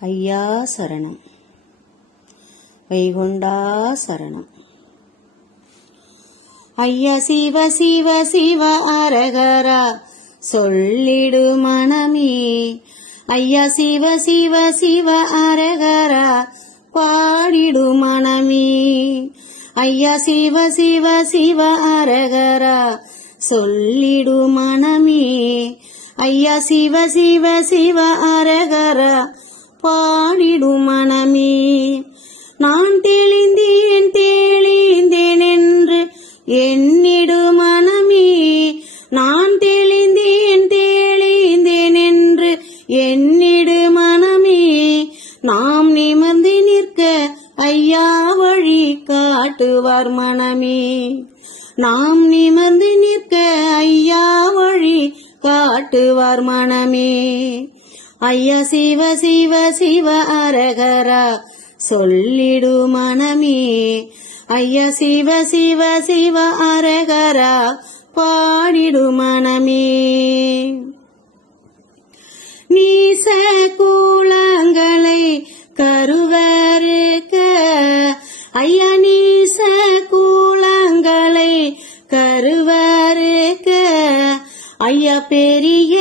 ஐயா சரணம். வைகுண்டா சரணம். ஐயா சிவ சிவ சிவ அரகரா சொல்லிடு மனமே. ஐயா சிவ சிவ சிவ அரகரா பாடிடு மனமே. ஐயா சிவ சிவ சிவ அரகரா சொல்லிடு மனமே. ஐயா சிவ சிவ சிவ அரகரா பாடிடு மனமே. நான் தெளிந்தேன் தெளிந்தேன் என்று எண்ணிடு மனமே. நான் தெளிந்தேன் தெளிந்தேன் என்று எண்ணிடு மனமே. நாம் நிமிர்ந்து நிற்க ஐயா வழி காட்டுவார் மனமே. நாம் நிமிர்ந்து நிற்க ஐயா வழி காட்டுவார் மனமே. ஐயா சிவ சிவ சிவ அரகரா சொல்லிடு மனமே. ஐயா சிவ சிவ சிவ அரகரா பாடிடு மனமே. நீச கூலங்களை பெரிய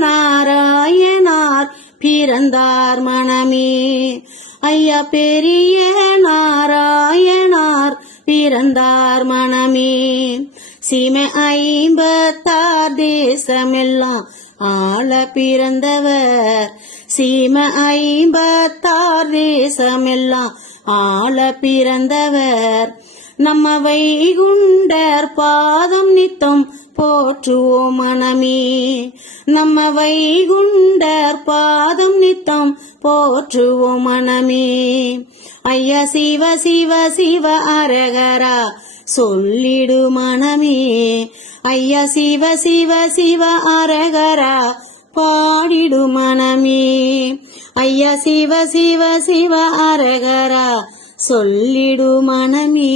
நாராயணார் பிறந்தார் மனமே. ஐயா பெரிய நாராயணார் பிறந்தார் மனமே. சீமை ஐம்பத்தார் தேசமெல்லாம் ஆள பிறந்தவர். சீம ஐம்பத்தார் தேசமெல்லாம் ஆள பிறந்தவர். நம்ம வைகுண்டர் பாதம் நித்தம் போற்றுவோம் மனமே. நம்ம வைகுண்டர் பாதம் நித்தம் போற்றுவோம் மனமே. ஐயா சிவ சிவ சிவ அரகரா சொல்லிடு மனமே. ஐயா சிவ சிவ சிவ அரகரா பாடிடு மனமே. ஐயா சிவ சிவ சிவ அரகரா சொல்லிடு மனமே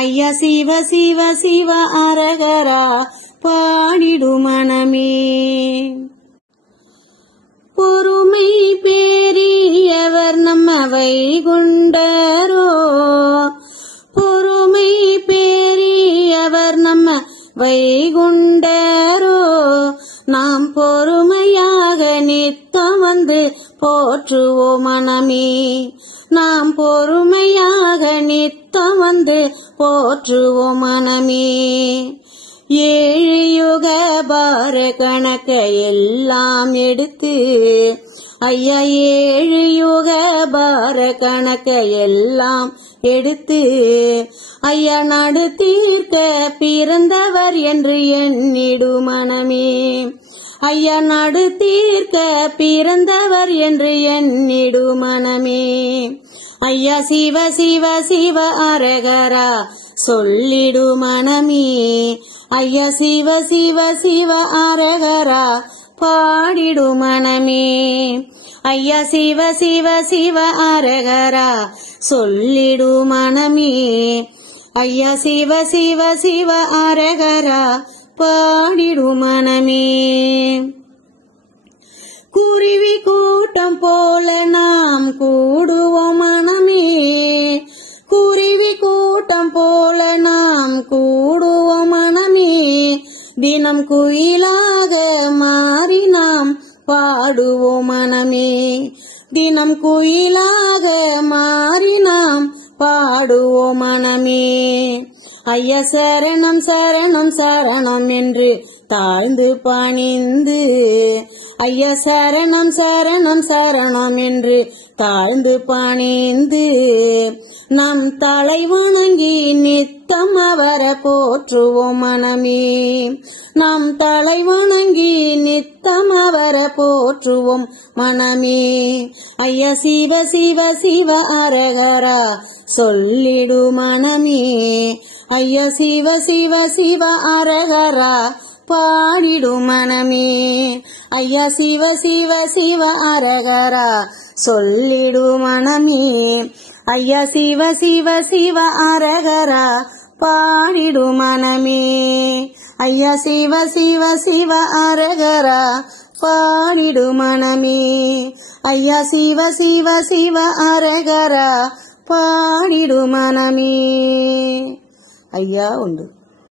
ஐயா சிவ சிவ சிவ அரகரா பாடிடு மனமே பொறுமை பேரியவர் நம்ம வைகுண்டரோ பொறுமை பேரியவர் நம்ம வைகுண்டரோ நாம் பொறுமையாக நித்தம் வந்து போற்றுவோம் மனமே. நாம் பொறுமையாக நித்தம் வந்து போற்றுவோம் மனமே. ஏழு யுக பார கணக்க எல்லாம் எடுத்து ஐயா ஏழு யுக பார கணக்க எல்லாம் எடுத்து ஐயா நடு தீர்க்க பிறந்தவர் என்று எண்ணிடு மனமே. ஐயா நாடு தீர்க்க பிறந்தவர் என்று எண்ணிடு மனமே. ஐயா சிவ சிவ சிவ அரகரா சொல்லிடு மனமே. ஐயா சிவ சிவ சிவ அரகரா பாடிடு மனமே. ஐயா சிவ சிவ சிவ அரகரா சொல்லிடு மனமே. ஐயா சிவ சிவ சிவ அரகரா பாடிடுமனமே குருவி கூட்டம் போல நாம் கூடுவோம் மனமே. குருவி கூட்டம் போல நாம் கூடுவோம் மனமே. தினம் குயிலாக மாறி நாம் பாடுவோம் மனமே. தினம் குயிலாக மாறி நாம் பாடுவோம் மனமே. ஐயா சரணம் சரணம் சரணம் என்று தாழ்ந்து பணிந்து. ஐயா சரணம் சரணம் சரணம் என்று தாழ்ந்து பணிந்து. நம் தலை வணங்கி நித்தம் அவர போற்றுவோம் மனமே. நம் தலை வணங்கி நித்தம் அவர போற்றுவோம் மனமே. ஐயா சிவ சிவ சிவ அரகரா சொல்லிடு மனமே. ஐய சிவ சிவ சிவ அரகரா பாடிடும் மனமே. ஐயா சிவ சிவ சிவ அரகரா சொல்லிடு மனமே. ஐயா சிவ சிவ சிவ அரகரா பாடிடு மனமே. ஐயா சிவ சிவ சிவ அரகரா பாடிடு மனமே. ஐயா சிவ சிவ சிவ அரகரா பாடிடு மனமே. ஐயா உண்டு